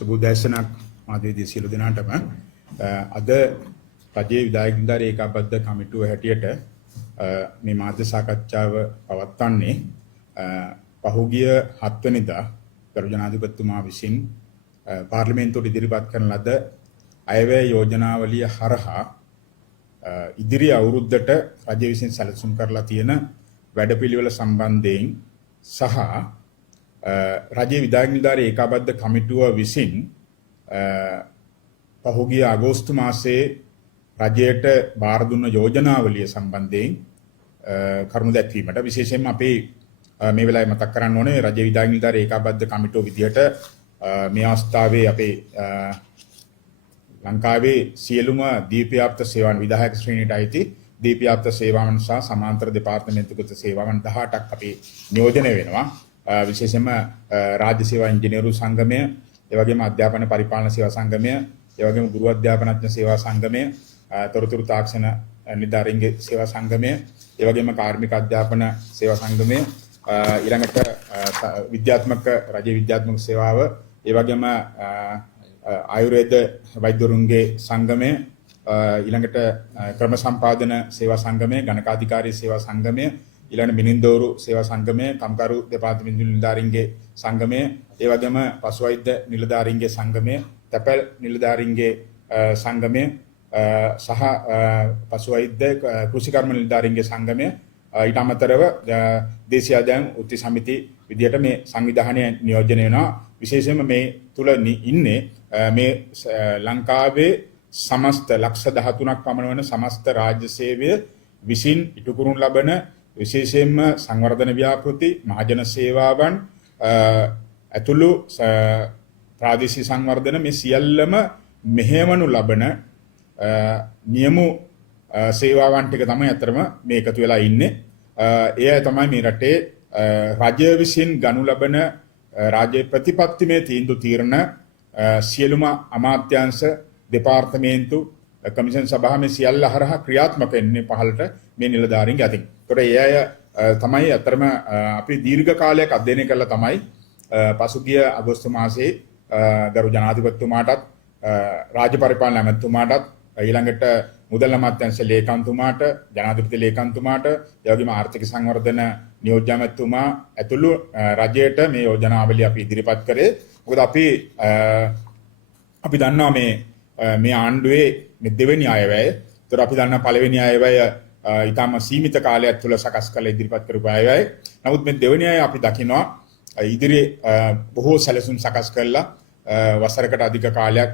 සුබෝදෑසනක් මාධ්‍යවේදී සියලු දෙනාටම අද රජයේ විධායක නිලධාරී ඒකාබද්ධ කමිටුව හැටියට මේ මාධ්‍ය සාකච්ඡාව පවත්වන්නේ පහුගිය 7 වෙනිදා ගරු ජනාධිපතිතුමා විසින් පාර්ලිමේන්තුවට ඉදිරිපත් කරන ලද අයවැය යෝජනාවලිය හරහා ඉදිරි අවුරුද්දට රජය විසින් සැලසුම් කරලා තියෙන වැඩපිළිවෙල සම්බන්ධයෙන් සහ රජයේ විධායක නිලධාරී ඒකාබද්ධ කමිටුව විසින් පහුගිය අගෝස්තු මාසයේ රජයට බාර දුන්න යෝජනාවලිය සම්බන්ධයෙන් කරුණු දැක්වීමට විශේෂයෙන්ම අපි මේ වෙලාවේ මතක් කරන්න ඕනේ රජයේ විධායක නිලධාරී ඒකාබද්ධ කමිටුව විදිහට මේ අවස්ථාවේ අපේ ලංකාවේ සියලුම දීප්තියාප්ත සේවාවන් විධායක ශ්‍රේණියට අයිති දීප්තියාප්ත සේවාවන් සහ සමාන්තර දෙපාර්තමේන්තුගත සේවාවන් 18ක් අපි නියෝජනය වෙනවා. විශේෂයෙන්ම රාජ්‍ය සේවා ඉංජිනේරු සංගමය, ඒ වගේම අධ්‍යාපන පරිපාලන සේවා සංගමය, ඒ වගේම ගුරු අධ්‍යාපනඥ සේවා සංගමය, තොරතුරු තාක්ෂණ නිලධාරීන්ගේ සේවා සංගමය, ඒ වගේම කාර්මික අධ්‍යාපන සේවා සංගමය, ඊළඟට විද්‍යාත්මක රජයේ විද්‍යාත්මක සේවාව, ඒ වගේම ආයුර්වේද වෛද්‍යවරුන්ගේ සංගමය, ඊළඟට ක්‍රම සම්පාදන සේවා සංගමය, ගණකාධිකාරී සේවා සංගමය, ඊළඟ මිනින්දෝරු සේවා සංගමය, කම්කරු දෙපාර්තමේන්තු නිලධාරීන්ගේ සංගමය, ඒ වගේම පසුවෛද්‍ය නිලධාරීන්ගේ සංගමය, තැපැල් නිලධාරීන්ගේ සංගමය සහ පසුවෛද්‍ය කෘෂිකර්ම නිලධාරීන්ගේ සංගමය, ඊට අමතරව දේශීය ආදායම් උත්ති සමිති විදියට මේ සංවිධානය නියෝජනය වෙනවා. විශේෂයෙන්ම මේ තුල ඉන්නේ මේ ලංකාවේ සමස්ත ලක්ෂ 13ක් පමණ වන සමස්ත රාජ්‍ය සේවය විසින් ඉටු කරනු ලබන විශේෂයෙන්ම සංවර්ධන ව්‍යාපෘති මහජන සේවාවන් ඇතුළු ප්‍රාදේශීය සංවර්ධන මේ සියල්ලම මෙහෙවනු ලබන නියමු සේවාවන් ටික තමයි අතරම මේ එකතු වෙලා ඉන්නේ. එය තමයි මේ රටේ රාජ්‍ය විසින් ගනු ලබන රාජ්‍ය ප්‍රතිපත්තිමය තීන්දුව తీරන සියලුම අමාත්‍යාංශ දෙපාර්තමේන්තු කමිෂන් සභා මේ සියල්ල හරහා ක්‍රියාත්මක වෙන්නේ පහළට මේ නිලධාරීන්ගේ අතින්. ඒතකොට ඒ අය තමයි අතරම අපි දීර්ඝ කාලයක් අධ්‍යයනය කළා තමයි පසුගිය අගෝස්තු මාසයේ ගරු ජනාධිපතිතුමාටත් රාජ්‍ය පරිපාලන ඇමතිතුමාටත් ඊළඟට මුදල් අමාත්‍යාංශ ලේකම්තුමාට ජනාධිපති ලේකම්තුමාට ඒ වගේම ආර්ථික සංවර්ධන නියෝජ්‍ය ඇමතිතුමා ඇතුළු රජයට මේ යෝජනාවලිය අපි ඉදිරිපත් කරේ. මොකද අපි දන්නවා මේ ආණ්ඩුවේ මේ දෙවෙනි අයවැය. ඒතර අපි දන්නා පළවෙනි අයවැය ඊටම සීමිත කාලයක් තුළ සකස් කළ ඉදිරිපත් කරපු අයවැය. නමුත් මේ දෙවෙනි අය අපි දකිනවා ඉදිරියේ බොහෝ සැලසුම් සකස් කළා වසරකට අධික කාලයක්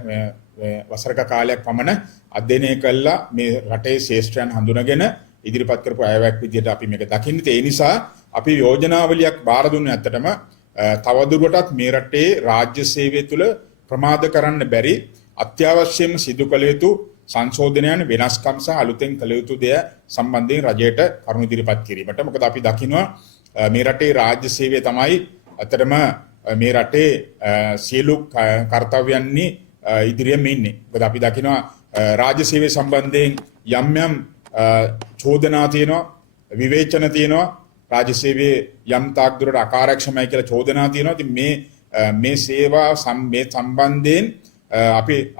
වසරක කාලයක් පමණ අධ්‍යයනය කළා මේ රටේ ශේෂ්ත්‍රයන් හඳුනගෙන ඉදිරිපත් කරපු අයවැයක් විදිහට අපි මේක දකින්නේ. ඒ නිසා අපි යෝජනාවලියක් බාර දුන්නේ ඇත්තටම තවදුරටත් මේ රටේ රාජ්‍ය සේවය තුළ ප්‍රමාද කරන්න බැරි අත්‍යවශ්‍යම සිදු කළ යුතු සංශෝධනයන් වෙනස්කම් සහ අලුතෙන් කළ යුතු දේ සම්බන්ධයෙන් රජයට කරුණු ඉදිරිපත් කිරීමට. මොකද අපි දකිනවා මේ රටේ රාජ්‍ය සේවය තමයි අතරම මේ රටේ සියලු කාර්යයන්හි ඉදිරියෙන් ඉන්නේ. මොකද අපි දකිනවා රාජ්‍ය සේවය සම්බන්ධයෙන් යම් චෝදනා තියෙනවා, විවේචන තියෙනවා, රාජ්‍ය සේවයේ යම් තාක් දුරට අකාර්යක්ෂමයි කියලා චෝදනා තියෙනවා. ඉතින් මේ සේවා සම්බන්ධයෙන්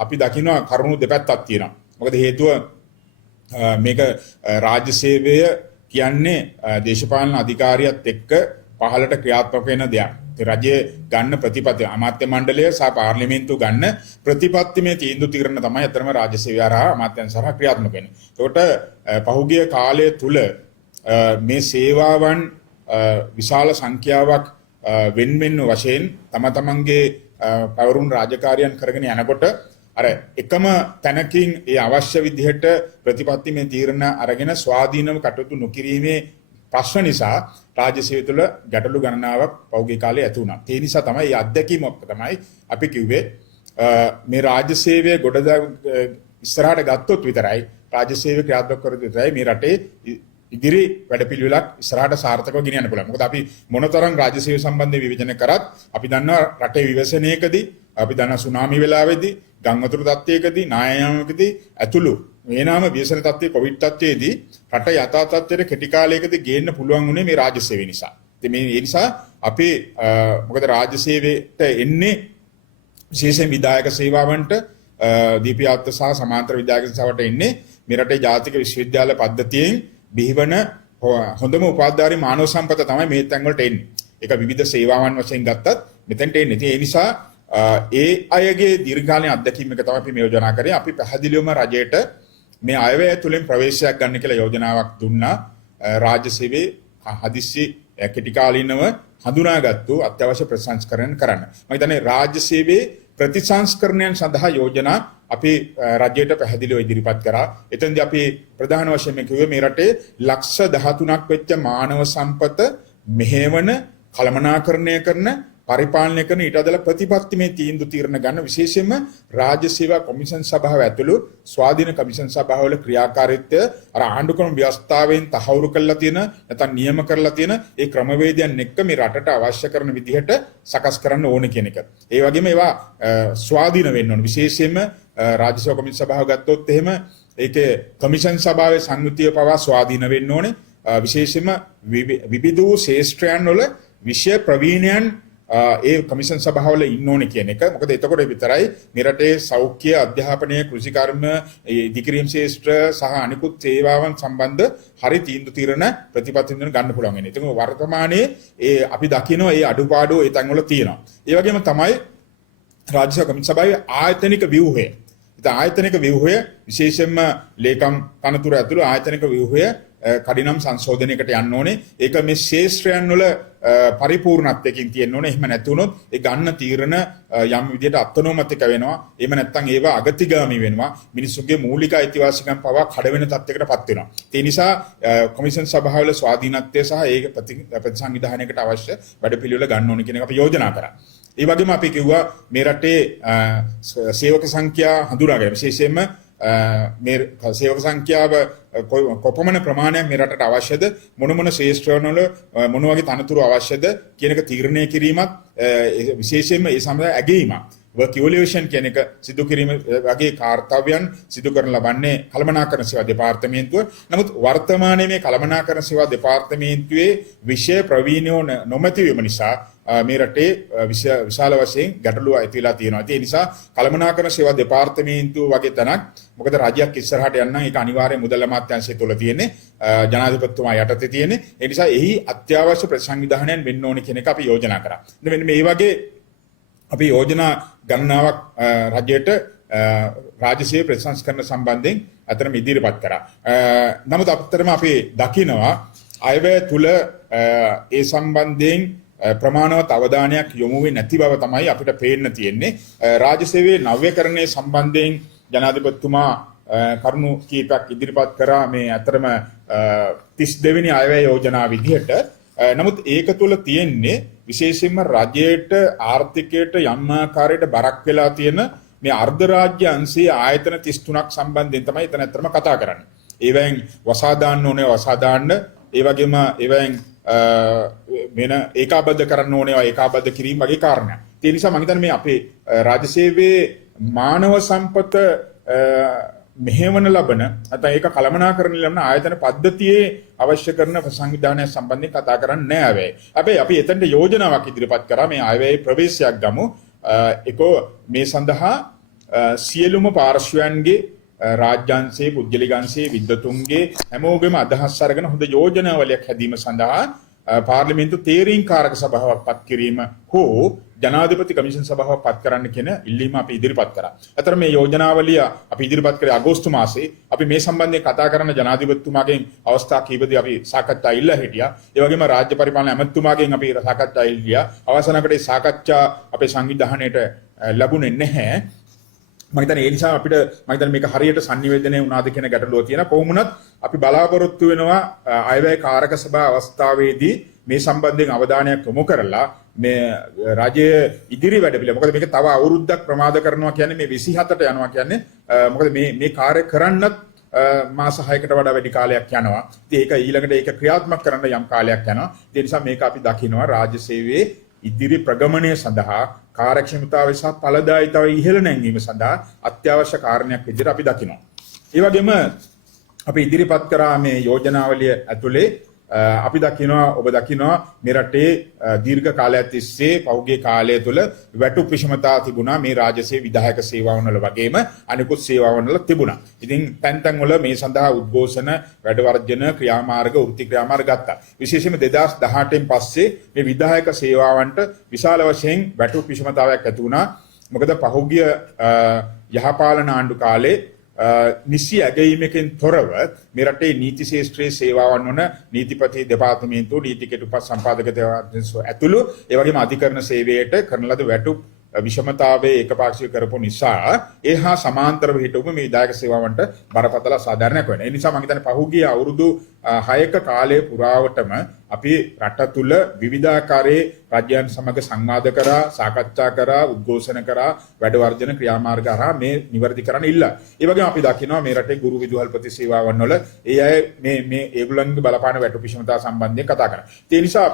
අපි දකිනවා කරුණු දෙපැත්තක් තියෙනවා. මොකද හේතුව මේක රාජ්‍ය සේවය කියන්නේ දේශපාලන අධිකාරියත් එක්ක පහළට ක්‍රියාත්මක වෙන දෙයක්. රජයේ ගන්න ප්‍රතිපත්ති අමාත්‍ය මණ්ඩලය සහ පාර්ලිමේන්තුව ගන්න ප්‍රතිපත්තිමය තීන්දුව తీරන තමයි අතරම රාජ්‍ය සේවය හරහා අමාත්‍යංශ හරහා ක්‍රියාත්මක වෙන්නේ. ඒකට පහුගිය කාලය තුල මේ සේවාවන් විශාල සංඛ්‍යාවක් වෙන්වෙන් වශයෙන් තමන්ගේ පවරුන් රාජකාරියන් කරගෙන යනකොට අර එකම තැනකින් ඒ අවශ්‍ය විදිහට ප්‍රතිපත්තිමය තීරණ අරගෙන ස්වාධීනව කටයුතු නොකිරීමේ ප්‍රශ්න නිසා රාජ්‍ය සේවය තුළ ගැටලු ගණනාවක් පෞද්ගලික කාලේ ඇති වුණා. ඒ නිසා තමයි මේ අත්දැකීම තමයි අපි කිව්වේ මේ රාජ්‍ය සේවය ඉස්සරහට ගත්තොත් විතරයි රාජ්‍ය සේවය ක්‍රියාත්මක කරද්දී විතරයි මේ රටේ ඉදිරි වැඩපිළිවෙලක් ඉස්සරහට සාර්ථකව ගෙනියන්න පුළුවන්. මොකද අපි මොනතරම් රාජ්‍ය සේවය සම්බන්ධව විවේචන කරත් අපි දන්නවා රටේ විවසනයකදී අපි දන්නා සුනාමි වෙලාවේදී ගංවතුරු තත්ත්වයකදී නායයාමකදී ඇතුළු මේනාම විශේෂණ තත්ත්වයේ කොවිඩ් තත්ත්වයේදී රට යථා තත්ත්වයට කෙටි කාලයකදී ගේන්න පුළුවන් උනේ මේ රාජ්‍ය සේවය නිසා. ඉතින් මේ නිසා අපි මොකද රාජ්‍ය සේවයට එන්නේ විශේෂයෙන් විධායක සේවාවන්ට දීපයාත්ත සහ සමාන්තර විධායක සේවාවට එන්නේ මේ රටේ ජාතික විශ්වවිද්‍යාල පද්ධතියෙන් බිහිවන හොඳම උපාධිධාරී මානව සම්පත තමයි මේ තැන් වලට එන්නේ. ඒක විවිධ සේවාවන් වශයෙන් ගත්තත් මෙතෙන්ට එන්නේ. ඉතින් ඒ නිසා ඒ අයගේ දීර්ඝකාලීන අත්දැකීම් එක තමයි අපි මේ යෝජනා කරේ. අපි පැහැදිලිවම රජයට මේ අයවැය තුළින් ප්‍රවේශයක් ගන්න කියලා යෝජනාවක් දුන්නා. රාජ්‍ය සේවයේ හදිස්සි කෙටි කාලීනව හඳුනාගත්තු අත්‍යවශ්‍ය ප්‍රතිසංස්කරණ කරන්න. මම හිතන්නේ රාජ්‍ය සේවයේ ප්‍රතිසංස්කරණයන් සඳහා යෝජනා අපි රජයට පැහැදිලිව ඉදිරිපත් කරා. එතෙන්දී අපි ප්‍රධාන වශයෙන් කිව්වේ මේ රටේ ලක්ෂ 13ක් වෙච්ච මානව සම්පත මෙහෙවන කළමනාකරණය කරන පරිපාලනය කරන ඊට අදාළ ප්‍රතිපත්තිමය තීන්දුව తీරන ගන්න විශේෂයෙන්ම රාජ්‍ය සේවා කොමිෂන් සභාව ඇතුළු ස්වාධීන කොමිෂන් සභාවල ක්‍රියාකාරීත්වය අර ආණ්ඩුක්‍රම ව්‍යවස්ථාවෙන් තහවුරු කරලා තියෙන නැත්නම් නියම කරලා තියෙන ඒ ක්‍රමවේදයන් එක්ක මේ රටට අවශ්‍ය කරන විදිහට සකස් කරන්න ඕනේ කියන එක. ඒ වගේම ඒවා ස්වාධීන වෙන්න ඕනේ. විශේෂයෙන්ම රාජ්‍ය සේවා කොමිෂන් සභාව ගත්තොත් එහෙම ඒකේ කොමිෂන් සභාවේ සංයුතිය පවා ස්වාධීන වෙන්න ඕනේ. විශේෂයෙන්ම විවිධ ශේෂ්ත්‍රයන් වල විෂය ප්‍රවීණයන් ඒ කොමිෂන් සභාවල ඉන්න ඕනේ කියන එක. මොකද එතකොට විතරයි මේ රටේ සෞඛ්‍ය, අධ්‍යාපනය, කෘෂිකර්ම, ඉදිකිරීම් ශාස්ත්‍ර සහ අනිකුත් සේවාවන් සම්බන්ධ හරි තීන්දුව తీරන ප්‍රතිපත්තින් ගන්න පුළුවන් වෙන්නේ. ඒක වර්තමානයේ අපි දකිනවා ඒ අඩුපාඩු ඒ තැන්වල තියෙනවා. ඒ වගේම තමයි රාජ්‍ය සභා කොමිෂන් සභාවේ ආයතනික ව්‍යුහය. ඉතින් ආයතනික ව්‍යුහය විශේෂයෙන්ම ලේකම් තනතුර ඇතුළු ආයතනික ව්‍යුහය කඩිනම් සංශෝධනයකට යන්න ඕනේ. ඒක මේ ශේෂ්ත්‍රයන් වල පරිපූර්ණත්වයකින් තියෙන්න ඕනේ. එහෙම නැති වුණොත් ඒ ගන්න තීරණ යම් විදිහට අත්නෝමතික වෙනවා. එහෙම නැත්නම් ඒවා අගතිගාමී වෙනවා. මිනිසුන්ගේ මූලික අයිතිවාසිකම් පවා කඩ වෙන තත්යකටපත් වෙනවා. ඒ නිසා කොමිෂන් සභාවල ස්වාධීනත්වය සහ ඒක ප්‍රතිසංවිධානයකට අවශ්‍ය වැඩපිළිවෙල ගන්න ඕනේ කියන එක අපි යෝජනා කරා. ඒ වගේම අපි කිව්වා මේ රටේ සේවක සංඛ්‍යා හඳුනාගන්න විශේෂයෙන්ම මේ සේවක සංඛ්‍යාව කොපමණ ප්‍රමාණයක් මේ රටට අවශ්‍යද මොන මොන ශේෂ්ත්‍රවල මොන වගේ තනතුරු අවශ්‍යද කියන එක තීරණය කිරීමත් විශේෂයෙන්ම ඒ සම්බන්ධ ඇගීමක් work evaluation කියන එක සිදු කිරීම වගේ කාර්යයන් සිදු කරන ලබන්නේ කළමනාකරණ සේවා දෙපාර්තමේන්තුව. නමුත් වර්තමානයේ මේ කළමනාකරණ සේවා දෙපාර්තමේන්තුවේ විෂය ප්‍රවීණයෝ නොමැති වීම නිසා මේ රටේ විශාල වශයෙන් ගැටලු ඇති වෙලා තියෙනවා. ඒ නිසා කළමනාකරණ සේවා දෙපාර්තමේන්තුව වගේ තැනක් මොකද රාජ්‍යයක් ඉස්සරහට යන්න ඒක අනිවාර්යයෙන් මුදල් අමාත්‍යාංශය තුළ තියෙන්නේ ජනාධිපතිතුමා යටතේ තියෙන්නේ. ඒ නිසා එහි අත්‍යවශ්‍ය ප්‍රතිසංවිධානයන් වෙන්න ඕනේ කියන එක අපි යෝජනා කරා. මෙන්න මේ වගේ අපි යෝජනා ගණනාවක් රජයට රාජ්‍ය සේවා ප්‍රතිසංස්කරණ සම්බන්ධයෙන් අතරම ඉදිරිපත් කරා. නමුත් අපතරම අපි දකිනවා අයවැය තුල ඒ සම්බන්ධයෙන් ප්‍රමාණවත් අවධානයක් යොමු වෙන්නේ නැති බව තමයි අපිට පේන්න තියෙන්නේ. රාජ්‍ය සේවයේ නව්‍යකරණය සම්බන්ධයෙන් ජනාධිපතිතුමා කරුණු කීපයක් ඉදිරිපත් කරා මේ අතරම 32 වෙනි අයවැය යෝජනා විදිහට. නමුත් ඒක තුල තියෙන්නේ විශේෂයෙන්ම රජයට ආර්ථිකයට යම් ආකාරයකට බරක් වෙලා තියෙන මේ අර්ධ රාජ්‍ය අංශයේ ආයතන 33ක් සම්බන්ධයෙන් තමයි එතන අතරම කතා කරන්නේ. ඒවෙන් වසා දාන්න ඕනේ වසා දාන්න. ඒ වගේම ඒවෙන් වෙන ඒකාබද්ධ කරන්න ඕනේ ඒකාබද්ධ කිරීම වගේ කාරණා. ඒ නිසා මම හිතන්නේ මේ අපේ රාජ්‍ය සේවයේ මානව සම්පත මෙහෙවන ලබන නැත්නම් ඒක කළමනාකරණ ලබන ආයතන පද්ධතියේ අවශ්‍ය කරන සංවිධානය සම්බන්ධයෙන් කතා කරන්නේ නැහැ. හැබැයි අපි එතනට යෝජනාවක් ඉදිරිපත් කරා මේ ආයවැය ප්‍රවේශයක් ගමු. ඒකෝ මේ සඳහා සියලුම පාර්ශ්වයන්ගේ රාජ්‍යාංශයේ පුද්ගලිකංශයේ විද්වතුන්ගේ හැමෝගෙම අදහස් අරගෙන හොඳ යෝජනාවලියක් හැදීම සඳහා පාර්ලිමේන්තු තීරීම් කාරක සභාවක් පත් කිරීම හෝ ජනාධිපති කමිෂන් සභාවක් පත් කරන්න කියන ඉල්ලීම අපි ඉදිරිපත් කරා. අතර මේ යෝජනාවලිය අපි ඉදිරිපත් කරේ අගෝස්තු මාසයේ. අපි මේ සම්බන්ධයෙන් කතා කරන ජනාධිපතිතුමාගෙන් අවස්ථා කීපදී අපි සාකච්ඡා ඉල්ලා හිටියා. ඒ වගේම රාජ්‍ය පරිපාලන ඇමතිතුමාගෙන් අපි සාකච්ඡා ඉල්ලියා. අවසානකට මේ සාකච්ඡා අපේ සංවිධානයේට ලැබුණේ නැහැ. මම හිතන්නේ ඒ නිසා අපිට මම හිතන්නේ මේක හරියට sannivedanaya වුණාද කියන ගැටලුව තියෙනවා. කොහොමුණත් අපි බලාපොරොත්තු වෙනවා අයවැය කාරක සභා අවස්ථාවේදී මේ සම්බන්ධයෙන් අවධානයක් යොමු කරලා මේ රාජ්‍ය ඉදිරි වැඩපිළිවෙල මොකද මේක තව අවුරුද්දක් ප්‍රමාද කරනවා කියන්නේ මේ 27ට යනවා කියන්නේ මොකද මේ කාර්ය කරන්නත් මාස 6කට වඩා වැඩි කාලයක් යනවා. ඉතින් ඒක ඊළඟට ඒක ක්‍රියාත්මක කරන්න යම් කාලයක් යනවා. ඒ නිසා මේක අපි දකිනවා රාජ්‍ය සේවයේ ඉදිරි ප්‍රගමනය සඳහා කාර්යක්ෂමතාවය සහ ඵලදායීතාවය ඉහළ නැංවීම සඳහා අත්‍යවශ්‍ය කාරණයක් විදිහට අපි දකිනවා. ඒ වගේම අපි ඉදිරිපත් කරා මේ යෝජනාවලිය ඇතුලේ අපි දකිනවා ඔබ දකිනවා මේ රටේ දීර්ඝ කාලයක් තිස්සේ පහුගිය කාලය තුළ වැටුප් විෂමතා තිබුණා මේ රාජ්‍ය සේව විධායක සේවාවන් වල වගේම අනිකුත් සේවාවන් වල තිබුණා. ඉතින් තැන් තැන් වල මේ සඳහා උද්ඝෝෂණ වැඩවර්ජන ක්‍රියාමාර්ග වෘත්ති ක්‍රියාමාර්ග ගත්තා. විශේෂයෙන්ම 2018න් පස්සේ මේ විධායක සේවාවන්ට විශාල වශයෙන් වැටුප් විෂමතාවයක් ඇති වුණා. මොකද පහුගිය යහපාලන ආණ්ඩු කාලේ නිසි ඇගයීමකින් තොරව මේ රටේ නීති ශාස්ත්‍රීය සේවාවන් වන නීතිපති දෙපාර්තමේන්තුව නීති කෙටුපත් සම්පාදක දෙපාර්තමේන්තුව ඇතුළු ඒ වගේම අධිකරණ සේවයට කරන ලද වැටුප් විෂමතාවයේ ඒකපාක්ෂික කරපු නිසා ඒ හා සමාන්තරව හිටවුම මේ විධායක සේවාවන්ට බරපතල අසාධාරණයක් වෙනවා. ඒ නිසා මම හිතන්නේ පහුගිය අවුරුදු 6ක කාලය පුරාවටම අපි රට තුල විවිධාකාරයේ රාජ්‍යයන් සමග සංවාද කරා, සාකච්ඡා කරා, උද්ඝෝෂණ කරා, වැඩවර්ජන ක්‍රියාමාර්ග හරහා මේ නිවැරදි කරන්න ඉල්ලා. ඒ වගේම අපි දකිනවා මේ රටේ ගුරු විදුහල්පති සේවාවන් වල ඒ අය මේ ඒගොල්ලන්ගේ බලපාන වැටුප් විෂමතාව සම්බන්ධයෙන් කතා කරා. ඒ නිසා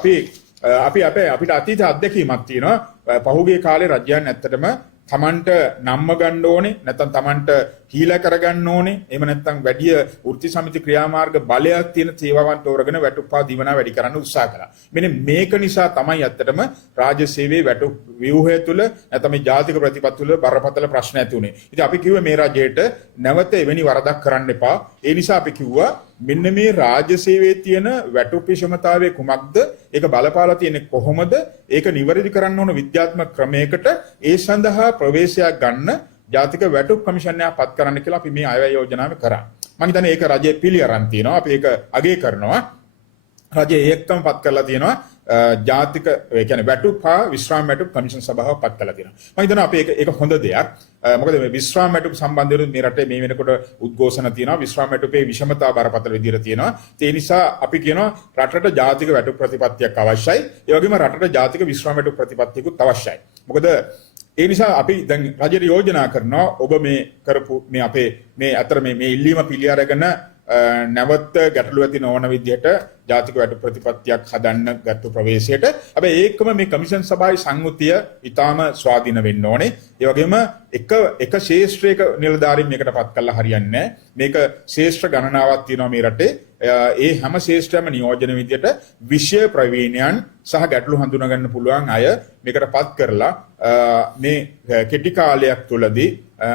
අපිට අතීත අත්දැකීමක් තියෙනවා. පහුගිය කාලේ රජයන් ඇත්තටම තමන්ට නම්ම ගන්න ඕනේ, නැත්නම් තමන්ට හීලා කරගන්න ඕනේ. එහෙම නැත්නම් වැඩි වෘත්ති සමිති ක්‍රියාමාර්ග බලයක් තියෙන සේවාවන් තෝරගෙන වැටුප්පා දිවනා වැඩි කරන්න උත්සාහ කළා. මෙන්න මේක නිසා තමයි ඇත්තටම රාජ්‍ය සේවයේ වැටුප් ව්‍යුහය තුළ නැත්නම් මේ ජාතික ප්‍රතිපත්ති තුළ බරපතල ප්‍රශ්න ඇති වුණේ. ඉතින් අපි කිව්වේ මේ රජයට නැවත එවැනි වරදක් කරන්න එපා. ඒ නිසා අපි කිව්වා මෙන්න මේ රාජ්‍ය සේවයේ තියෙන වැටුප් විෂමතාවය කුමක්ද? ඒක බලපාලා තියෙන්නේ කොහොමද? ඒක නිවැරදි කරන්න ඕන විද්‍යාත්මක ක්‍රමයකට ඒ සඳහා ප්‍රවේශයක් ගන්න ජාතික වැටුප් කමිෂන්යක් පත් කරන්න කියලා අපි මේ අයවැය යෝජනාවේ කරා. මම හිතන්නේ ඒක රජයේ පිළි අරන් තියෙනවා. අපි ඒක අගය කරනවා. රජය ඒකම පත් කරලා තියෙනවා. ජාතික ඒ කියන්නේ වැටුප් හා විශ්‍රාම වැටුප් කමිෂන් සභාව පත් කරලා තියෙනවා. මම හිතනවා අපි ඒක හොඳ දෙයක්. මොකද මේ විශ්‍රාම වැටුප් සම්බන්ධයෙන් මේ රටේ මේ වෙනකොට උද්ඝෝෂණ තියෙනවා. විශ්‍රාම වැටුපේ විෂමතාව බරපතල විදිහට තියෙනවා. ඒ නිසා අපි කියනවා රටට ජාතික වැටුප් ප්‍රතිපත්තියක් අවශ්‍යයි. ඒ වගේම රටට ජාතික විශ්‍රාම වැටුප් ප්‍රතිපත්තියකුත් අවශ්‍යයි. මොකද ඒ නිසා අපි දැන් රජයට යෝජනා කරනවා ඔබ මේ කරපු මේ අපේ මේ අතර මේ ඉල්ලීම පිළි අරගෙන නැවත ගැටලු ඇති නොවන විදිහට ජාතික වැටුප් ප්‍රතිපත්තියක් හදන්න ගත්ත ප්‍රවේශයට. හැබැයි ඒකම මේ කමිෂන් සභාවේ සංයුතිය ඊටාම ස්වාධීන වෙන්න ඕනේ. ඒ වගේම එක ශේෂ්ත්‍රයක නිලධාරීන් මේකටපත් කළා හරියන්නේ නැහැ. මේක ශේෂ්ත්‍ර ගණනාවක් තියෙනවා මේ රටේ. ඒ හැම ශේෂ්ත්‍රයම නියෝජන විදිහට විෂය ප්‍රවීණයන් සහ ගැටලු හඳුනා ගන්න පුළුවන් අය මේකටපත් කරලා මේ කෙටි කාලයක් තුළදී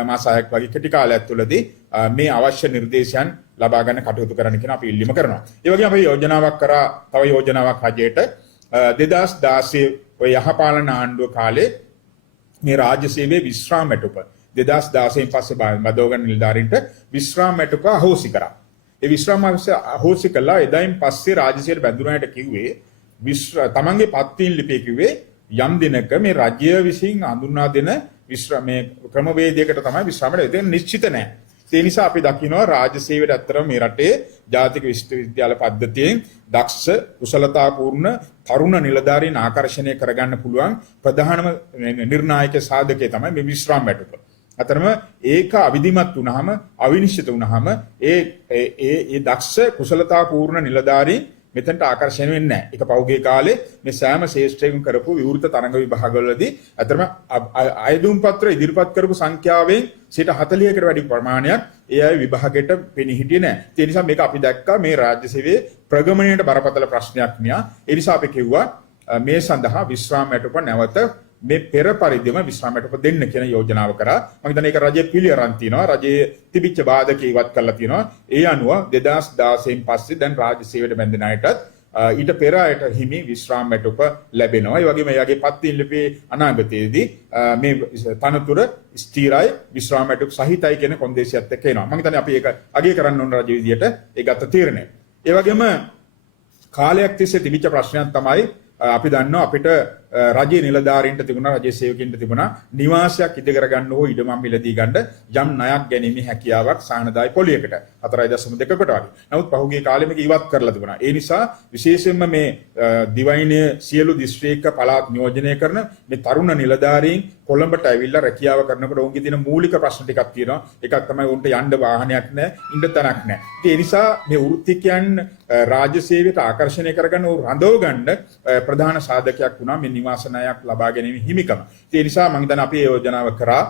මාස 6ක් වගේ කෙටි කාලයක් තුළදී මේ අවශ්‍ය නිර්දේශයන් ලබා ගන්න කටයුතු කරන්න කියන අපි ඉල්ලීම කරනවා. ඒ වගේම අපි යෝජනාවක් කරා තව යෝජනාවක් රජයට 2016 ඔය යහපාලන ආණ්ඩුව කාලේ මේ රාජ්‍ය සේවයේ විශ්‍රාම වැටුප 2016න් පස්සේ බදෝගන්න නිලධාරීන්ට විශ්‍රාම වැටුප අහෝසි කරා. ඒ විශ්‍රාම අහෝසි කළා. එදායින් පස්සේ රාජ්‍ය සේවයට බැඳුනාට කිව්වේ තමන්ගේ පත්වීම් ලිපියේ කිව්වේ යම් දිනක මේ රාජ්‍ය විසින් හඳුන්වා දෙන විශ්‍රාමයේ ක්‍රමවේදයකට තමයි විශ්‍රාමයට එතන නිශ්චිත නැහැ. ඒ නිසා අපි දකිනවා රාජ්‍ය සේවයට අත්‍තරම මේ රටේ ජාතික විශ්වවිද්‍යාල පද්ධතියෙන් දක්ෂ කුසලතාපූර්ණ තරුණ නිලධාරීන් ආකර්ෂණය කරගන්න පුළුවන් ප්‍රධානම නිර්ණායක සාධකය තමයි මේ විශ්‍රාම වැටුප. අතරම ඒක අවිධිමත් වුණාම අවිනිශ්චිත වුණාම ඒ දක්ෂ කුසලතාපූර්ණ නිලධාරීන් මෙතනට ආකර්ෂණය වෙන්නේ නැහැ. ඒක පෞද්ගලික කාලේ මේ සෑම ශේෂ්ත්‍රයකින් කරපු විවෘත තරඟ විභාගවලදී අතරම අයදුම් පත්‍ර ඉදිරිපත් කරපු සංඛ්‍යාවෙන් 40%කට වැඩි ප්‍රමාණයක් ඒ අය විභාගයට පෙනී හිටියේ නැහැ. ඒ නිසා මේක අපි දැක්කා මේ රාජ්‍ය සේවයේ ප්‍රගමණයට බරපතල ප්‍රශ්නයක් මියා. ඒ නිසා අපි කිව්වා මේ සඳහා විශ්‍රාම වැටුප නැවත මේ පෙර පරිදිම විශ්‍රාම වැටුප දෙන්න කියන යෝජනාව කරා. මම හිතන්නේ ඒක රජයේ පිළි අරන් තිනවා. රජයේ තිබිච්ච බාධක ඉවත් කරලා තිනවා. ඒ අනුව 2016න් පස්සේ දැන් රාජ්‍ය සේවයට බැඳෙන අයටත් ඊට පෙර අයට හිමි විශ්‍රාම වැටුප ලැබෙනවා. ඒ වගේම එයාගේ පත්වීම් ලිපියේ අනාගතයේදී මේ තනතුර ස්ථිරයි විශ්‍රාම වැටුප සහිතයි කියන කොන්දේසියත් එක්ක එනවා. මම හිතන්නේ අපි ඒක අගය කරන්න ඕන රජ විදියට ඒ ගත්ත තීරණය. ඒ වගේම කාලයක් තිස්සේ තිබිච්ච ප්‍රශ්නයක් තමයි අපි දන්නවා අපිට රජයේ නිලධාරීන්ට තිබුණා රජයේ සේවකින්ට තිබුණා නිවාසයක් ඉදිකර ගන්න හෝ ඉඩමම් මිලදී ගන්න යම් ණයක් ගැනීමේ හැකියාවක් සාහනදායි පොලියකට 4.2කට වගේ. නමුත් පහුගිය කාලෙම මේක ඉවත් කරලා තිබුණා. ඒ නිසා විශේෂයෙන්ම මේ දිවයිනේ සියලු දිස්ත්‍රික්ක පළාත් නියෝජනය කරන මේ තරුණ නිලධාරීන් කොළඹට ඇවිල්ලා රැකියාව කරනකොට ඔවුන්ගේ තියෙන මූලික ප්‍රශ්න ටිකක් තියෙනවා. එකක් තමයි උන්ට යන්න වාහනයක් නැහැ, ඉන්න තැනක් නැහැ. ඒ නිසා මේ වෘත්තිකයන් රාජ්‍ය සේවයට ආකර්ෂණය කරගන්න රඳව ගන්න ප්‍රධාන සාධකයක් වුණා මේ නිවාස ණයක් ලබා ගැනීම හිමිකම. ඒ නිසා මම හිතන්නේ අපි යෝජනාව කරා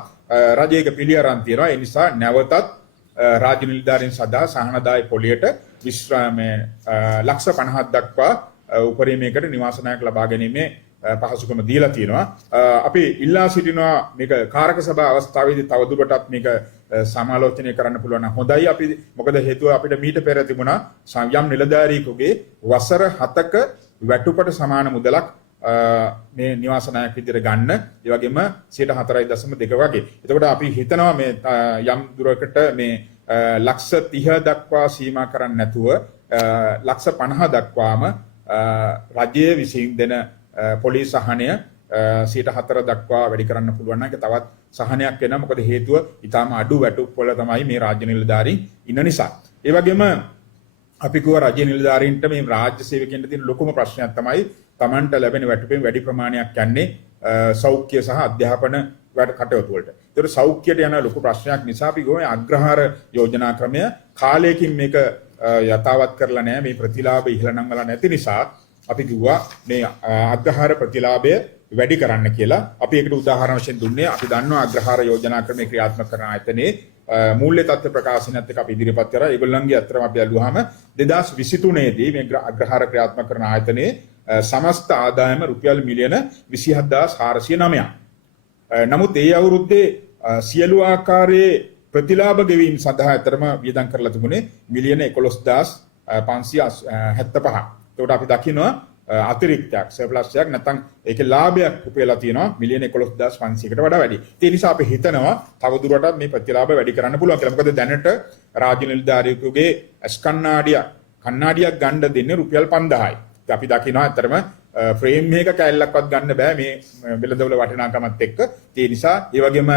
රජයේක පිළි අරන් තියෙනවා. ඒ නිසා නැවතත් රාජ්‍ය නිලධාරීන් සදා සහනදායි පොලියට විශ්‍රාමයේ ලක්ෂ 50ක් දක්වා උපරිමයකට නිවාස ණයක් ලබා ගැනීමේ පහසුකම දීලා තියෙනවා. අපි ඉල්ලා සිටිනවා මේක කාරක සභා අවස්ථාවේදී තවදුරටත් මේක සමාලෝචනය කරන්න පුළුවන් නම් හොඳයි. අපි මොකද හේතුව අපිට මීට පෙර තිබුණා යම් නිලධාරියෙකුගේ වසර 7ක වැටුපට සමාන මුදලක් මේ නිවාස ණයක් විදිහට ගන්න. ඒ වගේම 4.2 වගේ. එතකොට අපි හිතනවා මේ යම් දුරකට මේ ලක්ෂ 30 දක්වා සීමා කරන්නේ නැතුව ලක්ෂ 50 දක්වාම රජයේ විසින් දෙන පොලිස් සහනය 4 දක්වා වැඩි කරන්න පුළුවන් නම් ඒක තවත් සහනයක් වෙනවා. මොකද හේතුව ඊටාම අඩු වැටුප් වල තමයි මේ රාජ්‍ය නිලධාරීන් ඉන්න නිසා. ඒ වගේම අපි කිව්වා රාජ්‍ය නිලධාරීන්ට මේ රාජ්‍ය සේවකයන්ට තියෙන ලොකුම ප්‍රශ්නයක් තමයි Tamanට ලැබෙන වැටුපෙන් වැඩි ප්‍රමාණයක් යන්නේ සෞඛ්‍ය සහ අධ්‍යාපන වැඩ කටයුතු වලට. ඒතර සෞඛ්‍යයට යන ලොකු ප්‍රශ්නයක් නිසා අපි ගොමේ අග්‍රහාර යෝජනා ක්‍රමය කාලයකින් මේක යථාවත් කරලා නැහැ. මේ ප්‍රතිලාභ ඉහළ නංවලා නැති නිසා අපි කිව්වා මේ අග්‍රහාර ප්‍රතිලාභය වැඩි කරන්න කියලා. අපි ඒකට උදාහරණ වශයෙන් දුන්නේ අපි දන්නවා අග්‍රහාර යෝජනා ක්‍රමයේ ක්‍රියාත්මක කරන ආයතනයේ මූල්‍ය තත්ත්ව ප්‍රකාශනයත් එක්ක අපි ඉදිරිපත් කරා. ඒගොල්ලන්ගේ අතරම අපි අල්ලුවාම 2023 දී මේ අග්‍රහාර ක්‍රියාත්මක කරන ආයතනයේ සමස්ත ආදායම රුපියල් මිලියන 27409ක්. නමුත් ඒ අවුරුද්දේ සියලු ආකාරයේ ප්‍රතිලාභ ගෙවීම සඳහා අතරම වියදම් කරලා තිබුණේ මිලියන 11575. ඒකට අපි දකිනවා අතිරික්තයක් සර්ප්ලස් එකක් නැත්නම් ඒකේ ලාභයක් උපයලා තියෙනවා මිලියන 11500කට වඩා වැඩි. ඒ නිසා අපි හිතනවා තවදුරටත් මේ ප්‍රතිලාභ වැඩි කරන්න පුළුවන් කියලා. මොකද දැනට රාජ්‍ය නිලධාරියෙකුගේ ඇස් කණ්ණාඩියක් ගන්න දෙන්නේ රුපියල් 5000යි. අපි දකිනවා ඇත්තටම ෆ්‍රේම් එකක කැල්ලක්වත් ගන්න බෑ මේ වෙළඳවල වටිනාකමත් එක්ක. ඒ නිසා ඒ වගේම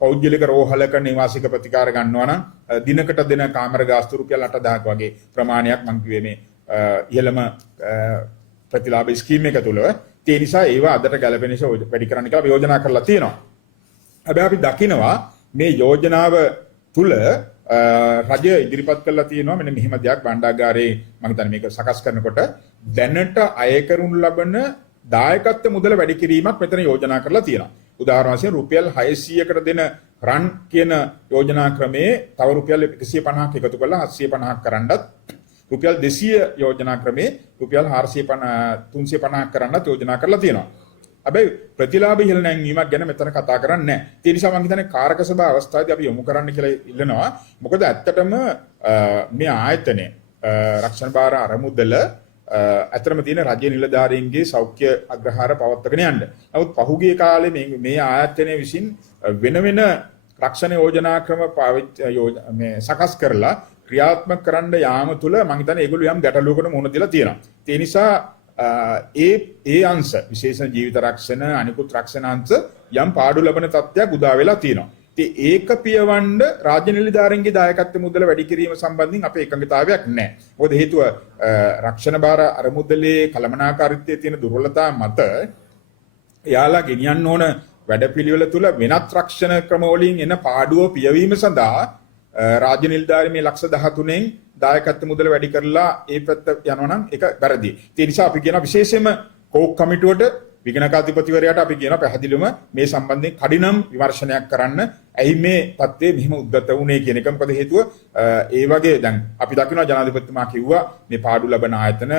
පෞද්ගලික රෝහලක නිවාසික ප්‍රතිකාර ගන්නවා නම් දිනකට දෙන කාමර ගාස්තු රුපියල් 8000ක් වගේ ප්‍රමාණයක් මම කිව්වේ මේ ඉහළම ප්‍රතිලාභ ස්කීම් එක තුල. ඒ නිසා ඒවා අදට ගැලපෙන නිසා වැඩි කරන්න කියලා අපි යෝජනා කරලා තියෙනවා. හැබැයි අපි දකිනවා මේ යෝජනාව තුල රජය ඉදිරිපත් කරලා තියෙනවා මෙන්න මෙහිම දෙයක් භාණ්ඩාගාරයේ මම හිතන්නේ මේක සකස් කරනකොට දැනට අය කරනු ලබන දායකත්ව මුදල වැඩි කිරීමක් මෙතන යෝජනා කරලා තියෙනවා. උදාහරණ වශයෙන් රුපියල් 600කට දෙන රන් කියන යෝජනා ක්‍රමයේ තව රුපියල් 150ක් එකතු කරලා 750ක් කරන්නත් රුපියල් 200 යෝජනා ක්‍රමයේ රුපියල් 350ක් කරන්නත් යෝජනා කරලා තියෙනවා. හැබැයි ප්‍රතිලාභ ඉහළ නැංවීමක් ගැන මෙතන කතා කරන්නේ නැහැ. ඒ නිසා මම හිතන්නේ කාරක සභා අවස්ථාවේදී අපි යොමු කරන්න කියලා ඉල්ලනවා. මොකද ඇත්තටම මේ ආයතනයේ රක්ෂණ භාර අරමුදල ඇත්තටම තියෙන රජ්‍ය නිලධාරීන්ගේ සෞඛ්‍ය අග්‍රහාර පවත්වාගෙන යන්න. නමුත් පහුගිය කාලේ මේ ආයතනයේ විසින් වෙන වෙන රක්ෂණ යෝජනා ක්‍රම සකස් කරලා ක්‍රියාත්මක කරන්න යාම තුළ මම හිතන්නේ ඒගොල්ලෝ යම් ගැටලුවකට මුහුණ දීලා තියෙනවා. ඒ නිසා ඒ අංශ විශේෂ ජීවිත රක්ෂණ අනිකුත් රක්ෂණ අංශ යම් පාඩු ලබන තත්ත්වයක් උදා වෙලා තියෙනවා. ඉතින් ඒක පියවන්න රාජ්‍ය නිලධාරීන්ගේ දායකත්ව මුදල වැඩි කිරීම සම්බන්ධයෙන් අපේ එකඟතාවයක් නැහැ. මොකද හේතුව රක්ෂණ භාර අරමුදලේ කළමනාකාරීත්වයේ තියෙන දුර්වලතා මත එයාලා ගෙනියන්න ඕන වැඩපිළිවෙල තුල වෙනත් රක්ෂණ ක්‍රම වලින් එන පාඩුව පියවීම සඳහා රාජ්‍ය නිලධාරී මේ ලක්ෂ 13න් දායකත්ව මුදල වැඩි කරලා ඒ පැත්ත යනවා නම් ඒක වැරදි. ඒ නිසා අපි කියන විශේෂයෙන්ම කෝක් කමිටුවට විගණකාධිපතිවරයාට අපි කියන පැහැදිලිවම මේ සම්බන්ධයෙන් කඩිනම් විමර්ශනයක් කරන්න. ඇයි මේ තත්ත්වය මෙහිම උද්ගත වුනේ කියන එක. මොකද හේතුව ඒ වගේ දැන් අපි දකිනවා ජනාධිපතිතුමා කිව්වා මේ පාඩු ලබන ආයතන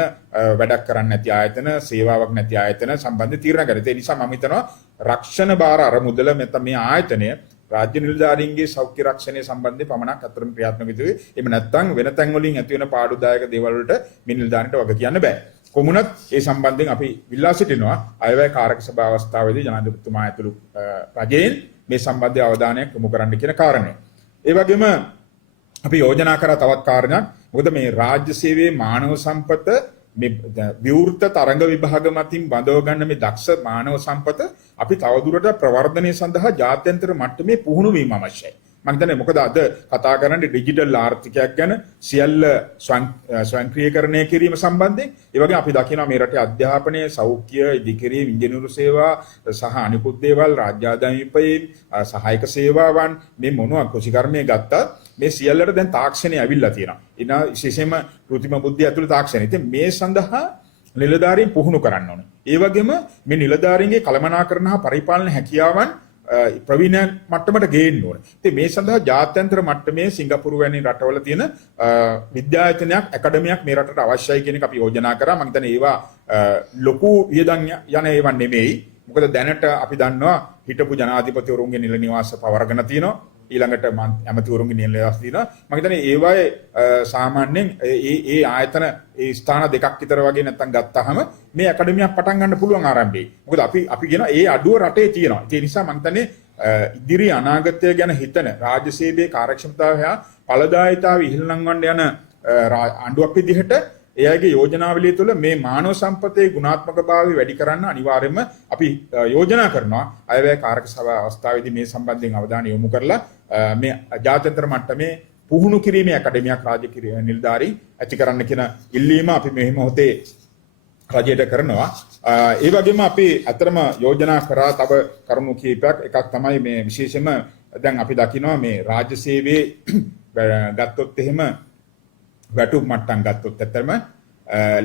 වැඩක් කරන්නේ නැති ආයතන සේවාවක් නැති ආයතන සම්බන්ධ තීරණ ගන්න. ඒ නිසා මම හිතනවා රක්ෂණ භාර අරමුදල මෙතන මේ ආයතනය රාජ්‍ය නිලධාරීන්ගේ සෞඛ්‍ය රක්ෂණය සම්බන්ධයෙන් පමණක් අතරම ක්‍රියාත්මක වෙන්නේ. එහෙම නැත්නම් වෙන තැන් වලින් ඇති වෙන පාඩුදායක දේවල් වලට මේ නිලධාරීන්ට වග කියන්න බෑ. කොමුණත් ඒ සම්බන්ධයෙන් අපි විල්ලා සිටිනවා අයවැය කාරක සභා අවස්ථාවේදී ජනාධිපතිතුමා ඇතුළු රජයෙන් මේ සම්බන්ධ අවධානයක් යොමු කරන්න කියන කාරණය. ඒ වගේම අපි යෝජනා කරා තවත් කාරණයක්. මොකද මේ රාජ්‍ය සේවයේ මානව සම්පත මේ විවෘත තරඟ විභාග මතින් බඳව ගන්න මේ දක්ෂ මානව සම්පත අපි තවදුරටත් ප්‍රවර්ධනය සඳහා ජාත්‍යන්තර මට්ටමේ පුහුණු වීම අවශ්‍යයි. මම හිතන්නේ මොකද අද කතා කරන්නේ ඩිජිටල් ආර්ථිකයක් ගැන සියල්ල ස්වයංක්‍රීයකරණය කිරීම සම්බන්ධයෙන්. ඒ වගේම අපි දකිනවා මේ රටේ අධ්‍යාපනය, සෞඛ්‍ය, ඉදිකිරීම, ඉන්ජිනේරු සේවා සහ අනිකුත් දේවල් රාජ්‍ය ආදායම් විපයීම්, සහායක සේවාවන් මේ මොනවා කෘෂිකර්මයේ ගත්තත් මේ සියල්ලට දැන් තාක්ෂණය ඇවිල්ලා තියෙනවා. ඉතින් විශේෂයෙන්ම කෘත්‍රිම බුද්ධිය ඇතුළේ තාක්ෂණය. ඉතින් මේ සඳහා නිලධාරීන් පුහුණු කරන්න ඕනේ. ඒ වගේම මේ නිලධාරීන්ගේ කළමනාකරණ හා පරිපාලන හැකියාවන් ප්‍රවීණ මට්ටමට ගේන්න ඕනේ. ඉතින් මේ සඳහා ජාත්‍යන්තර මට්ටමේ සිංගප්පූරු වැනි රටවල තියෙන විද්‍යායතනයක් ඇකඩමියක් මේ රටට අවශ්‍යයි කියන එක අපි යෝජනා කරා. මම හිතන්නේ ඒවා ලොකු වියදම් යන ඒවා නෙමෙයි. මොකද දැනට අපි දන්නවා හිටපු ජනාධිපතිවරුන්ගේ නිල නිවාස පවරගෙන තියෙනවා. ඊළඟට ඇමතිවරුන්ගේ නිල නිවාස තියෙනවා. මම හිතන්නේ ඒවායේ සාමාන්‍යයෙන් ඒ ආයතන ඒ ස්ථාන දෙකක් විතර වගේ නැත්තම් ගත්තාම මේ ඇකඩමියක් පටන් ගන්න පුළුවන් ආරම්භයේ. මොකද අපි කියන ඒ අඩුව රටේ තියෙනවා. ඒ නිසා මම හිතන්නේ ඉදිරි අනාගතය ගැන හිතන රාජ්‍ය සේවයේ කාර්යක්ෂමතාවය හා ඵලදායීතාවය ඉහළ නංවන්න යන ආණ්ඩුවක් විදිහට එයාගේ යෝජනාවලිය තුළ මේ මානව සම්පතේ ගුණාත්මකභාවය වැඩි කරන්න අනිවාර්යයෙන්ම අපි යෝජනා කරනවා. අයවැය කාරක සභාව අවස්ථාවේදී මේ සම්බන්ධයෙන් අවධානය යොමු කරලා මේ ජාත්‍යන්තර මට්ටමේ පුහුණු කිරීමේ ඇකඩමියක් රාජ්‍ය නිලධාරී ඇති කරන්න කියන ඉල්ලීම අපි මේ මොහොතේ රජයට කරනවා. ඒ වගේම අපි අතරම යෝජනා කරා තව කරුණු කීපයක්. එකක් තමයි මේ විශේෂයෙන්ම දැන් අපි දකිනවා මේ රාජ්‍ය සේවයේ ගත්තොත් එහෙම වැටුප් මට්ටම් ගත්තොත් ඇත්තටම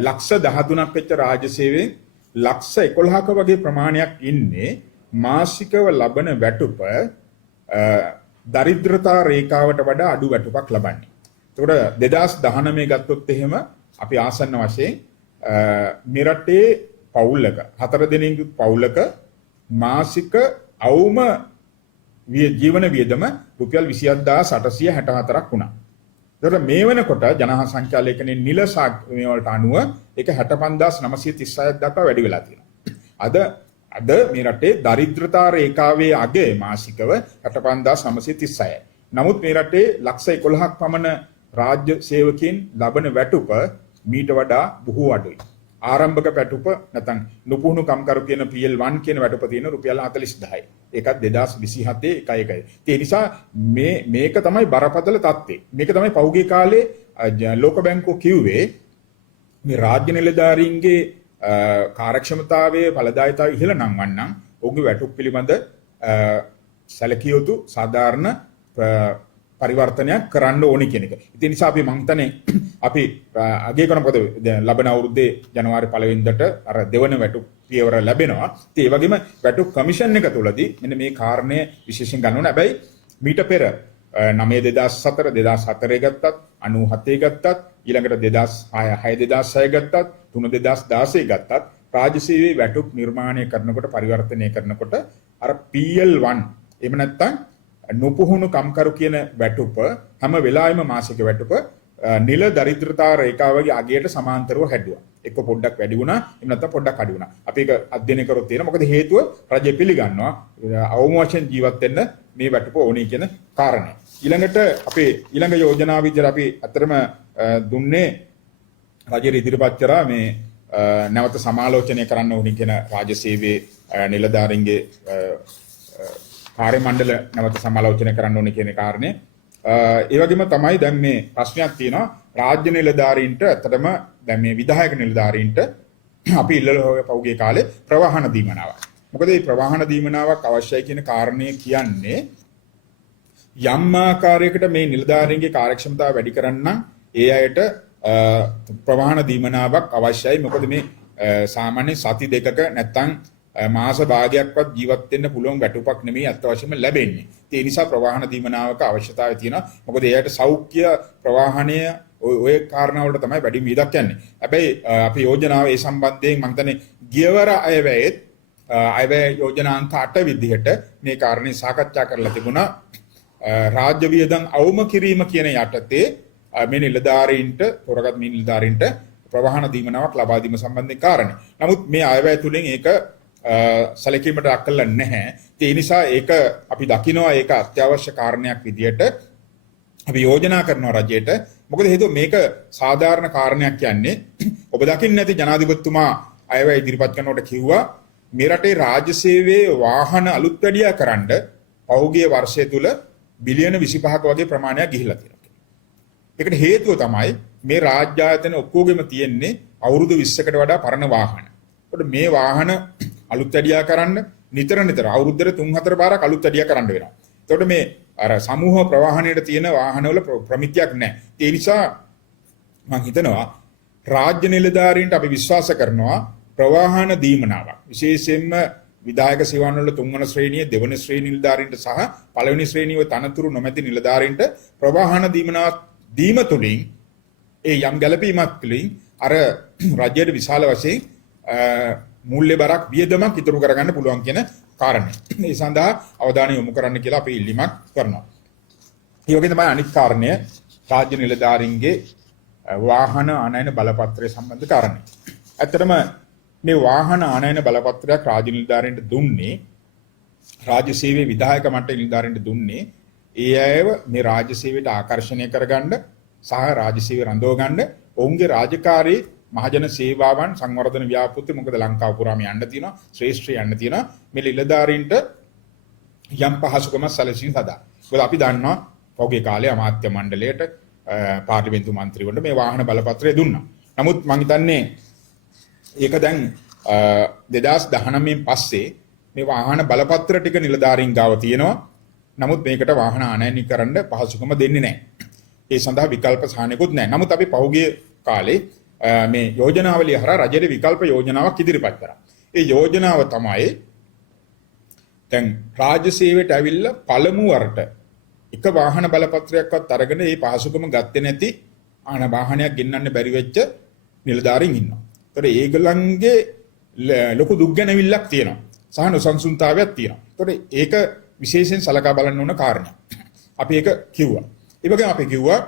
ලක්ෂ 13ක් වෙච්ච රාජ්‍ය සේවයෙන් ලක්ෂ 11ක වගේ ප්‍රමාණයක් ඉන්නේ මාසිකව ලබන වැටුප දරිද්‍රතා රේඛාවට වඩා අඩු වැටුපක් ලබන්නේ. ඒකට 2019 ගත්තොත් එහෙම අපි ආසන්න වශයෙන් මෙරටේ පවුලක 4 දෙනෙකුගේ පවුලක මාසික අවම ජීවන වියදම රුපියල් 27864ක් වුණා. ඒකට මේ වෙනකොට ජනහා සංඛ්‍යා ලේඛනයේ නිල මේ වලට අනුව ඒක 65936ක් දක්වා වැඩි වෙලා තියෙනවා. අද මේ රටේ දරිද්‍රතා රේඛාවේ අගය මාසිකව 65936යි. නමුත් මේ රටේ ලක්ෂ 11ක් පමණ රාජ්‍ය සේවකයන් ලබන වැටුප මීට වඩා බොහෝ අඩුයි. ආරම්භක වැටුප නැත්නම් නුපුහුණු කම්කරු කියන PL1 කියන වැටුප තියෙන රුපියල් 40000යි. ඒකත් 2027 එකයි. ඒ නිසා මේක තමයි බරපතල තත්ත්වය. මේක තමයි පහුගිය කාලේ ලෝක බැංකුව කිව්වේ මේ රාජ්‍ය නිලධාරීන්ගේ කාර්යක්ෂමතාවයේ ඵලදායීතාවය ඉහළ නංවන්නම් ඔහුගේ වැටුප් පිළිබඳ සැලකිය යුතු සාධාරණ පරිවර්තනයක් කරන්න ඕනි කියන එක. ඒ නිසා අපි මං හිතන්නේ අපි අගය කරන මොකද ලබන අවුරුද්දේ ජනවාරි 1 වෙනිදාට අර දෙවන වැටුප් පියවර ලැබෙනවා. ඒ වගේම වැටුප් කමිෂන් එක තුලදී මෙන්න මේ කාරණය විශේෂයෙන් ගන්න ඕන. හැබැයි මීට පෙර 9 2004 2004 ගත්තත් 97 ගත්තත් ඊළඟට 2006 2006 ගත්තත් 3 2016 ගත්තත් රාජ්‍ය සේවයේ වැටුප් නිර්මාණය කරනකොට පරිවර්තනය කරනකොට අර PL1 එහෙම නැත්නම් නුපුහුණු කම්කරු කියන වැටුප හැම වෙලාවෙම මාසික වැටුප නිල දරිද්‍රතා රේඛාවගේ අගයට සමාන්තරව හැදුවා. එක්ක පොඩ්ඩක් වැඩි වුණා, එහෙම නැත්නම් පොඩ්ඩක් අඩු වුණා. අපි ඒක අධ්‍යයනය කරොත් තියෙනවා. මොකද හේතුව රජය පිළිගන්නවා අවම වශයෙන් ජීවත් වෙන්න මේ වැටුප ඕනේ කියන කාරණය. ඊළඟට අපේ ඊළඟ යෝජනාව විදිහට අපි අතරම දුන්නේ රජයේ ඉදිරිපත් කරා මේ නැවත සමාලෝචනය කරන්න ඕනි කියන රාජ්‍ය සේවයේ නිලධාරීන්ගේ කාර්ය මණ්ඩල නැවත සමාලෝචනය කරන්න ඕනි කියන කාරණේ. ඒ වගේම තමයි දැන් මේ ප්‍රශ්නයක් තියෙනවා රාජ්‍ය නිලධාරීන්ට ඇත්තටම දැන් මේ විධායක නිලධාරීන්ට අපි ඉල්ලලා පහුගිය කාලේ ප්‍රවාහන දීමනාවක්. මොකද මේ ප්‍රවාහන දීමනාවක් අවශ්‍යයි කියන කාරණේ කියන්නේ යම් ආකාරයකට මේ නිලධාරීන්ගේ කාර්යක්ෂමතාව වැඩි කරන්න ඒ අයට ප්‍රවාහන දීමනාවක් අවශ්‍යයි. මොකද මේ සාමාන්‍ය සති දෙකක නැත්තම් මාස භාගයක්වත් ජීවත් වෙන්න පුළුවන් වැටුපක් නෙමෙයි අත් වශයෙන්ම ලැබෙන්නේ. ඒ නිසා ප්‍රවාහන දීමනාවක අවශ්‍යතාවය තියෙනවා. මොකද එයාට සෞඛ්‍ය ප්‍රවාහනය ඔය කාරණා වලට තමයි වැඩි විදක් යන්නේ. හැබැයි අපි යෝජනාව ඒ සම්බන්ධයෙන් මම හිතන්නේ ගියවර අයවැයෙත් අයවැය යෝජනා අංක 8 විදිහට මේ කාරණේ සාකච්ඡා කරලා තිබුණා. රාජ්‍ය වියදම් අවම කිරීම කියන යටතේ මේ නිලධාරීන්ට තොරගත් මේ නිලධාරීන්ට ප්‍රවාහන දීමනාවක් ලබා දීම සම්බන්ධයෙන් කාරණේ. නමුත් මේ අයවැය තුලින් ඒක සැලකීමට ලක් කළා නැහැ. ඒ නිසා ඒක අපි දකිනවා ඒක අත්‍යවශ්‍ය කාරණයක් විදියට අපි යෝජනා කරනවා රජයට. මොකද හේතුව මේක සාධාරණ කාරණයක් කියන්නේ ඔබ දකින්න නැති ජනාධිපතිතුමා අයවැය ඉදිරිපත් කරනකොට කිව්වා මේ රටේ රාජ්‍ය සේවයේ වාහන අලුත් වැඩියා කරන්න පහුගිය වර්ෂය තුල බිලියන 25ක වගේ ප්‍රමාණයක් ගිහිලා තියෙනවා. ඒකට හේතුව තමයි මේ රාජ්‍ය ආයතන ඔක්කොගෙම තියෙන්නේ අවුරුදු 20කට වඩා පරණ වාහන. ඒකට මේ වාහන අලුත් වැඩියා කරන්න නිතර අවුරුද්දට 3-4 පාරක් අලුත් වැඩියා කරන්න වෙනවා. එතකොට මේ අර සමූහ ප්‍රවාහණයට තියෙන වාහනවල ප්‍රමිතියක් නැහැ. ඒ නිසා මම හිතනවා රාජ්‍ය නිලධාරීන්ට අපි විශ්වාස කරනවා ප්‍රවාහන දීමනාවක්. විශේෂයෙන්ම විධායක සේවාවන් වල තුන්වන ශ්‍රේණිය දෙවන ශ්‍රේණි නිලධාරීන්ට සහ පළවෙනි ශ්‍රේණියේ තනතුරු නොමැති නිලධාරීන්ට ප්‍රවාහන දීම තුලින් ඒ යම් ගැළපීමක් තුලින් අර රජයේ විශාල වශයෙන් මූල්‍ය බරක් වියදමක් ඉතුරු කරගන්න පුළුවන් කියන කාරණේ. ඒ සඳහා අවධානය යොමු කරන්න කියලා අපි ඉල්ලීමක් කරනවා. ඒ වගේ තමයි අනිත් කාරණය රාජ්‍ය නිලධාරීන්ගේ වාහන ආනයන බලපත්‍රය සම්බන්ධ කාරණේ. ඇත්තටම මේ වාහන ආනයන බලපත්‍රයක් රාජ්‍ය නිලධාරීන්ට දුන්නේ රාජ්‍ය සේවයේ විධායක මට්ටමේ නිලධාරීන්ට දුන්නේ ඒ අයව මේ රාජ්‍ය සේවයට ආකර්ෂණය කරගන්න සහ රාජ්‍ය සේවය රඳව ගන්න ඔවුන්ගේ රාජකාරී මහජන සේවාවන් සංවර්ධන ව්‍යාපෘති මොකද ලංකාව පුරාම යන්න තියෙනවා ශ්‍රේෂ්ඨ යන්න තියෙනවා මේ නිලධාරීන්ට යම් පහසුකම සැලසීම් සදා. මොකද අපි දන්නවා පෞගේ කාලේ අමාත්‍ය මණ්ඩලයට පාර්ලිමේන්තු මන්ත්‍රීවරුන්ට මේ වාහන බලපත්‍රය දුන්නා. නමුත් මම හිතන්නේ ඒක දැන් 2019 පස්සේ මේ වාහන බලපත්‍ර ටික නිලධාරීන් ගාව තියෙනවා. නමුත් මේකට වාහන ආනයනීකරන්න පහසුකම දෙන්නේ නැහැ. ඒ සඳහා විකල්ප සාහනයකුත් නැහැ. නමුත් අපි පහුගිය කාලේ මේ යෝජනාවලිය හරහා රජයේ විකල්ප යෝජනාවක් ඉදිරිපත් කරා. ඒ යෝජනාව තමයි දැන් රාජ්‍ය සේවයට ඇවිල්ලා පළමු වරට එක වාහන බලපත්‍රයක්වත් අරගෙන මේ පහසුකම ගත්තේ නැති වාහනයක් ගෙන්නන්න බැරි වෙච්ච නිලධාරීන් ඉන්නවා. ඒතර ඒගොල්ලන්ගේ ලොකු දුක් ගැනවිල්ලක් තියෙනවා. සහ නොසන්සුන්තාවයක් තියෙනවා. ඒතර ඒක විශේෂයෙන් සලකා බලන්න ඕන කාරණයක්. අපි ඒක කිව්වා. ඒ වගේම අපි කිව්වා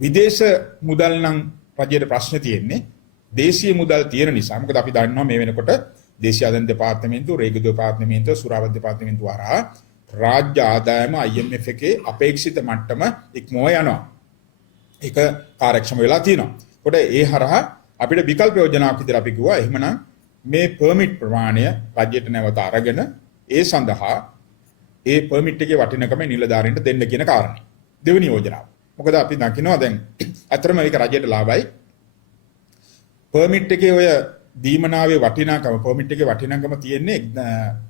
විදේශ මුදල් නම් රජයේ ප්‍රශ්න තියෙන්නේ දේශීය මුදල් තියෙන නිසා. මොකද අපි දන්නවා මේ වෙනකොට දේශීය ආදායම් දෙපාර්තමේන්තුව, රේගු දෙපාර්තමේන්තුව, සුරාවත් දෙපාර්තමේන්තුව හරහා රාජ්‍ය ආදායම IMF එකේ අපේක්ෂිත මට්ටම ඉක්මව යනවා. ඒක කාර්යක්ෂම වෙලා තියෙනවා. ඒකට ඒ හරහා අපිට විකල්ප යෝජනාවක් විදිහට අපි කිව්වා එහෙමනම් මේ පර්මිට් ප්‍රමාණය රජයට නැවත අරගෙන ඒ සඳහා ඒ පර්මිට් එකේ වටිනකම නිලධාරීන්ට දෙන්න කියන කාරණේ. දෙවෙනි යෝජනාව. මොකද අපි දකිනවා දැන් අතරම මේක රජයට ලාභයි. පර්මිට් එකේ ඔය දීමනාවේ වටිනාකම පර්මිට් එකේ වටිනාකම තියෙන්නේ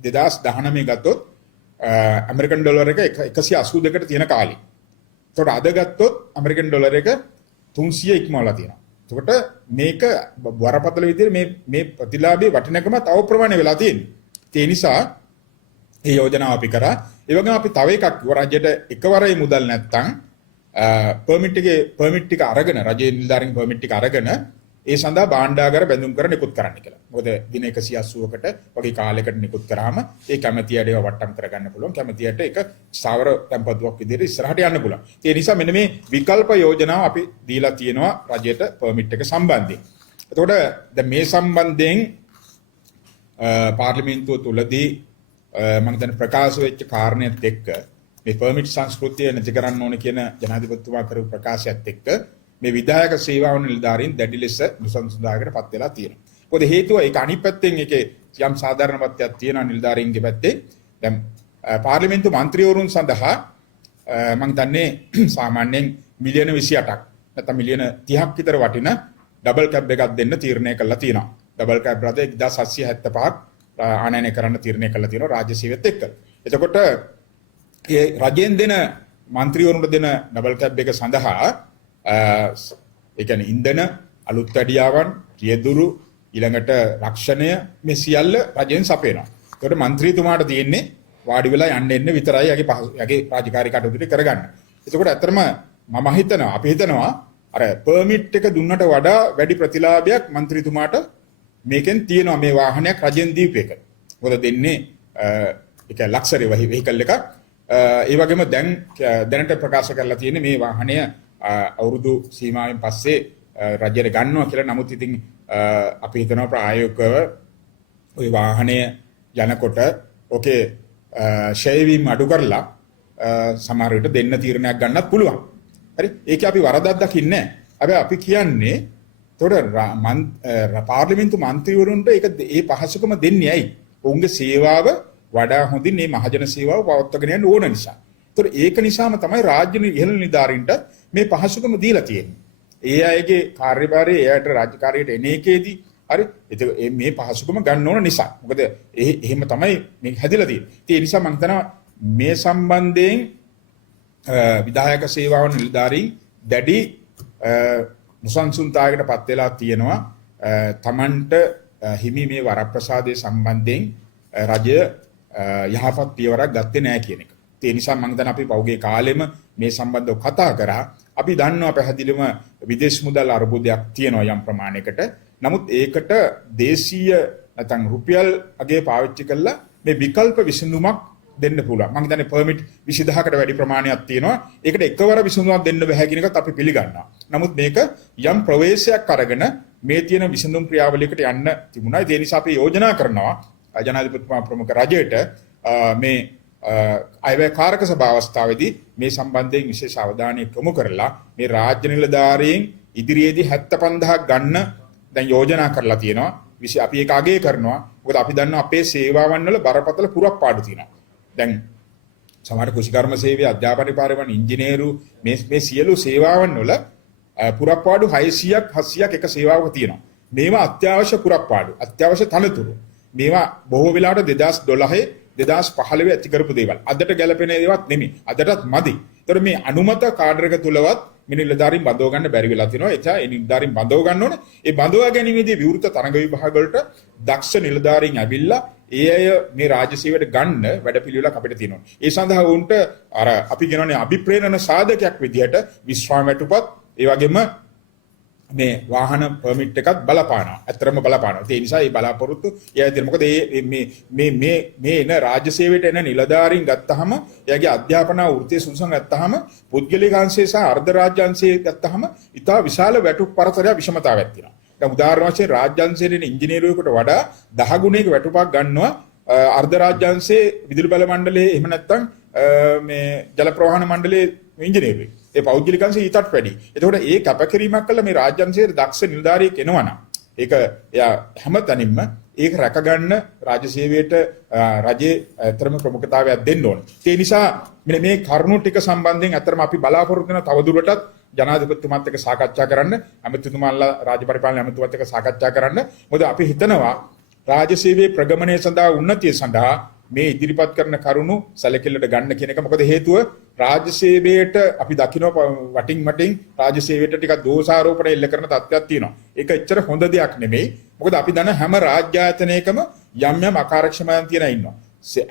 2019 ගත්තොත් ඇමරිකන් ඩොලර් එක 182කට තියෙන කාලේ. ඒකට අද ගත්තොත් ඇමරිකන් ඩොලර් එක 300 ඉක්මවලා තියෙනවා. එතකොට මේක වරපතල විදිහට මේ ප්‍රතිලාභයේ වටිනාකම තව ප්‍රමාණය වෙලා තියෙනවා. ඒ නිසා මේ යෝජනාව අපි කරා. ඒ වගේම අපි තව එකක් රජයට එකවරයි මුදල් නැත්තම් පර්මිට් ටික අරගෙන රජයේ නිලධාරීන් පර්මිට් ටික අරගෙන ඒ සඳහා භාණ්ඩාගාර බැඳුම් කර නිකුත් කරන්න කියලා. මොකද දින 180කට වගේ කාලයකට නිකුත් කරාම ඒ කැමැතියට ඒවා වට්ටම් කරගන්න පුළුවන්. කැමැතියට ඒක ස්ථාවර tempatuවක් විදිහට ඉස්සරහට යන්න පුළුවන්. ඒ නිසා මෙන්න මේ විකල්ප යෝජනාව අපි දීලා තියෙනවා රජයට පර්මිට් එක සම්බන්ධයෙන්. එතකොට දැන් මේ සම්බන්ධයෙන් පාර්ලිමේන්තුව තුලදී මම දැන් ප්‍රකාශ වෙච්ච කාරණේත් එක්ක මේ පර්මිට් සංස්කෘතිය නැති කරන්න ඕන කියන ජනාධිපතිතුමා කරපු ප්‍රකාශයත් එක්ක මේ විධායක සේවාවන් නිලධාරීන් දැඩි ලෙස නුසන්සුන්දායකට පත් වෙලා තියෙනවා. මොකද හේතුව ඒක අනිත් පැත්තෙන් ඒකේ යම් සාධාරණත්වයක් තියෙනවා නිලධාරීන්ගේ පැත්තේ. දැන් පාර්ලිමේන්තු මන්ත්‍රීවරුන් සඳහා මම දන්නේ සාමාන්‍යයෙන් මිලියන 28ක් නැත්නම් මිලියන 30ක් විතර වටින ඩබල් කැබ් එකක් දෙන්න තීරණය කළා තියෙනවා. ඩබල් කැබ් රථ 1775ක් ආනයනය කරන්න තීරණය කළා තියෙනවා රාජ්‍ය සේවයත් එක්ක. එතකොට ඒ රජෙන් දෙන മന്ത്രിවරුන්ට දෙන ඩබල් කැබ් එක සඳහා ඒ කියන්නේ ඉන්ධන අලුත් වැඩියාවන් රියදුරු ඊළඟට රක්ෂණය මේ සියල්ල රජෙන් සපයනවා. ඒකට മന്ത്രിතුමාට තියෙන්නේ වාඩි වෙලා යන්න එන්න විතරයි යගේ රාජකාරී කටයුතු කරගන්න. ඒකට ඇත්තටම මම හිතනවා අපි හිතනවා අර පර්මිට් එක දුන්නට වඩා වැඩි ප්‍රතිලාභයක් മന്ത്രിතුමාට මේකෙන් තියෙනවා මේ වාහනයක් රජෙන් දීපු එක. මොකද දෙන්නේ ඒක ලක්ෂරි වෙහිකල් එකක්. ඒ වගේම දැනට ප්‍රකාශ කරලා තියෙන්නේ මේ වාහනය අවුරුදු සීමාවෙන් පස්සේ රජයට ගන්නවා කියලා. නමුත් ඉතින් අපි හිතනවා ප්‍රායෝගිකව ওই වාහනය යනකොට ඔකේ ෂේවිම් අඩු කරලා සමහර විට දෙන්න තීරණයක් ගන්නත් පුළුවන්. හරි. ඒක අපි වරදක් දකින්නේ නැහැ. හැබැයි අපි කියන්නේ ඒතකොට පාර්ලිමේන්තු මන්ත්‍රීවරුන්ට ඒක ඒ පහසුකම දෙන්නේ ඇයි? ඔවුන්ගේ සේවාව වඩා හොඳින් මේ මහජන සේවාව පවත්වාගෙන යන්න ඕන නිසා. ඒතකොට ඒක නිසාම තමයි රාජ්‍ය ඉහළ නිලධාරීන්ට මේ පහසුකම දීලා තියෙන්නේ. ඒ අයගේ කාර්යභාරය එයාට රාජකාරියට එන එකේදී හරි මේ පහසුකම ගන්න ඕන නිසා. මොකද එහෙම තමයි මේක හැදිලා තියෙන්නේ. ඒ නිසා මම හිතනවා මේ සම්බන්ධයෙන් විධායක සේවාවන් නිලධාරීන් දැඩි මුසන්සුන්තාවයකට පත් වෙලා තියෙනවා. Tamanට හිමි මේ වරප්‍රසාදයේ සම්බන්ධයෙන් රජය යහපත් පියවරක් ගත්තේ නැහැ කියන එක. ඒ නිසා මම හිතන්නේ අපි පෞගේ කාලෙම මේ සම්බන්ධව කතා කරා. අපි දන්නවා පැහැදිලිවම විදේශ මුදල් අර්බුදයක් තියෙනවා යම් ප්‍රමාණයකට. නමුත් ඒකට දේශීය නැත්නම් රුපියල් අගේ පාවිච්චි කළා මේ විකල්ප විසඳුමක් දෙන්න පුළුවන්. මම හිතන්නේ පර්මිට් 20000කට වැඩි ප්‍රමාණයක් තියෙනවා. ඒකට එකවර විසඳුමක් දෙන්න බෑ කියන එකත් අපි පිළිගන්නවා. නමුත් මේක යම් ප්‍රවේශයක් අරගෙන මේ තියෙන විසඳුම් ක්‍රියාවලියකට යන්න තිබුණා. ඒ නිසා අපි යෝජනා කරනවා ජනාධිපතිතුමා ප්‍රමුඛ රජයට මේ අයවැය කාරක සභාව අවස්ථාවේදී මේ සම්බන්ධයෙන් විශේෂ අවධානය යොමු කරලා මේ රාජ්‍ය නිලධාරීන් ඉදිරියේදී 75000ක් ගන්න දැන් යෝජනා කරලා තියෙනවා. අපි ඒක අගය කරනවා. මොකද අපි දන්නවා අපේ සේවාවන් වල බරපතල පුරප්පාඩු තියෙනවා. දැන් සමහර කුෂිකර්ම සේවය, අධ්‍යාපන විභාගය, ඉංජිනේරු මේ සියලු සේවාවන් වල පුරප්පාඩු 600ක් 700ක් එක සේවාවක තියෙනවා. මේවා අත්‍යවශ්‍ය පුරප්පාඩු, අත්‍යවශ්‍ය තනතුරු. මේවා බොහෝ වෙලාවට 2012 2015 ඇති කරපු දේවල්. අදට ගැලපෙන ඒවාත් නෙමෙයි. අදටත් මදි. ඒතර මේ අනුමත කාඩර් එක තුලවත් මේ නිලධාරීන් බඳව ගන්න බැරි වෙලා තිනවා. ඒ නිලධාරීන් බඳව ගන්න ඕනේ. ඒ බඳවා ගැනීමේදී විවෘත තරඟ විභාග වලට දක්ෂ නිලධාරීන් ඇවිල්ලා ඒ අය මේ රාජ්‍ය සේවයට ගන්න වැඩපිළිවෙලක් අපිට තියෙනවා. ඒ සඳහා උන්ට අර අපි කියනවානේ අභිප්‍රේරණ සාධකයක් විදිහට විශ්‍රාම වැටුපත් ඒ වගේම මේ වාහන පර්මිට් එකත් බලපානවා. ඇත්තරම බලපානවා. ඒ නිසා මේ බලාපොරොත්තු එයාදී මොකද මේ එන රාජ්‍ය සේවයට එන නිලධාරීන් ගත්තාම එයාගේ අධ්‍යාපන වෘත්තීය සුසුම් ගත්තාම පුද්ගලික අංශය සහ අර්ධ රාජ්‍ය අංශය ගත්තාම ඉතා විශාල වැටුප් පරතරයක් විෂමතාවයක් තියෙනවා. දැන් උදාහරණ වශයෙන් රාජ්‍ය අංශයේ ඉංජිනේරුවෙකුට වඩා 10 ගුණයක වැටුපක් ගන්නවා අර්ධ රාජ්‍ය අංශයේ විදුලි බල මණ්ඩලයේ එහෙම නැත්නම් මේ ජල ප්‍රවාහන මණ්ඩලයේ ඉංජිනේරුවෙක්. ඒ පෞද්ගලික අංශය ඊටත් වැඩි. එතකොට ඒ කැපකිරීමක් කළා මේ රාජ්‍ය අංශයේ දක්ෂ නිලධාරියෙක් එනවනම් ඒක එයා හැමතැනින්ම ඒක රැකගන්න රාජ්‍ය සේවයට රජයේ අතරම ප්‍රමුඛතාවයක් දෙන්න ඕනේ. ඒ නිසා මේ කරුණු ටික සම්බන්ධයෙන් අතරම අපි බලාපොරොත්තු වෙන තවදුරටත් ජනාධිපතිතුමාත් එක්ක සාකච්ඡා කරන්න, ඇමතිතුමාලා රාජ්‍ය පරිපාලන ඇමතිතුමාත් එක්ක සාකච්ඡා කරන්න. මොකද අපි හිතනවා රාජ්‍ය සේවයේ ප්‍රගමනය සඳහා උන්නතිය සඳහා මේ ඉදිරිපත් කරන කරුණු සැලකිල්ලට ගන්න කියන එක. මොකද හේතුව රාජ්‍ය සේවයට අපි දකිනවා වටින් රාජ්‍ය සේවයට ටිකක් දෝෂාරෝපණ එල්ල කරන තත්ත්වයක් තියෙනවා. ඒක එච්චර හොඳ දෙයක් නෙමෙයි. මොකද අපි දන්න හැම රාජ්‍ය ආයතනයකම යම් අකාර්යක්ෂමයන් තියෙන ඉන්නවා.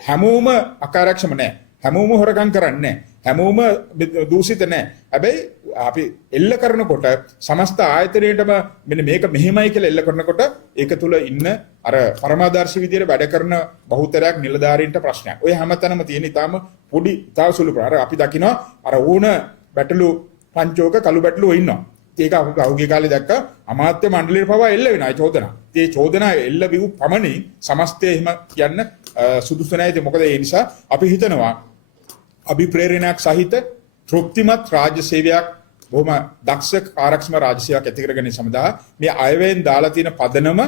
හැමෝම අකාර්යක්ෂම නැහැ. හැමෝම හොරගම් කරන්නේ නැහැ. හැමෝම දූෂිත නැහැ. හැබැයි අපි එල්ල කරනකොට සමස්ත ආයතනයේටම මෙන්න මේක මෙහෙමයි කියලා එල්ල කරනකොට ඒක තුල ඉන්න අර පරමාදර්ශී විදියට වැඩ කරන බහුතරයක් නිලධාරීන්ට ප්‍රශ්නයක්. ඔය හැමතැනම තියෙන ඊටාම පොඩි තාවසුළු ප්‍රාර අපි දකිනවා අර ඕන බැටළු පංචෝක කළු බැටළුව ඉන්නවා. ඒක අහුගිය කාලේ දැක්ක අමාත්‍ය මණ්ඩලයේ පවා එල්ල වෙනවා චෝදනා. ඒ චෝදනා එල්ල වූ පමණින් සමස්තය එහෙම කියන්න සුදුසු නැහැ. මොකද ඒ නිසා අපි හිතනවා අභිප්‍රේරණයක් සහිත තෘප්තිමත් රාජ්‍ය සේවයක් බොහොම දක්ෂ ආරක්ෂම රාජ්‍ය සේවයක් ඇති කරගැනීම සඳහා මේ අයවැයෙන් දාලා තියෙන පදනම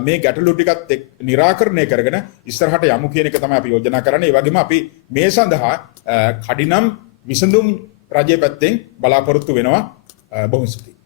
මේ ගැටලු ටිකත් निराකරණය කරගෙන ඉස්සරහට යමු කියන එක තමයි අපි යෝජනා කරන්නේ. ඒ වගේම අපි මේ සඳහා කඩිනම් විසඳුම් රජයේ පැත්තෙන් බලාපොරොත්තු වෙනවා. බොහොම ස්තුතියි.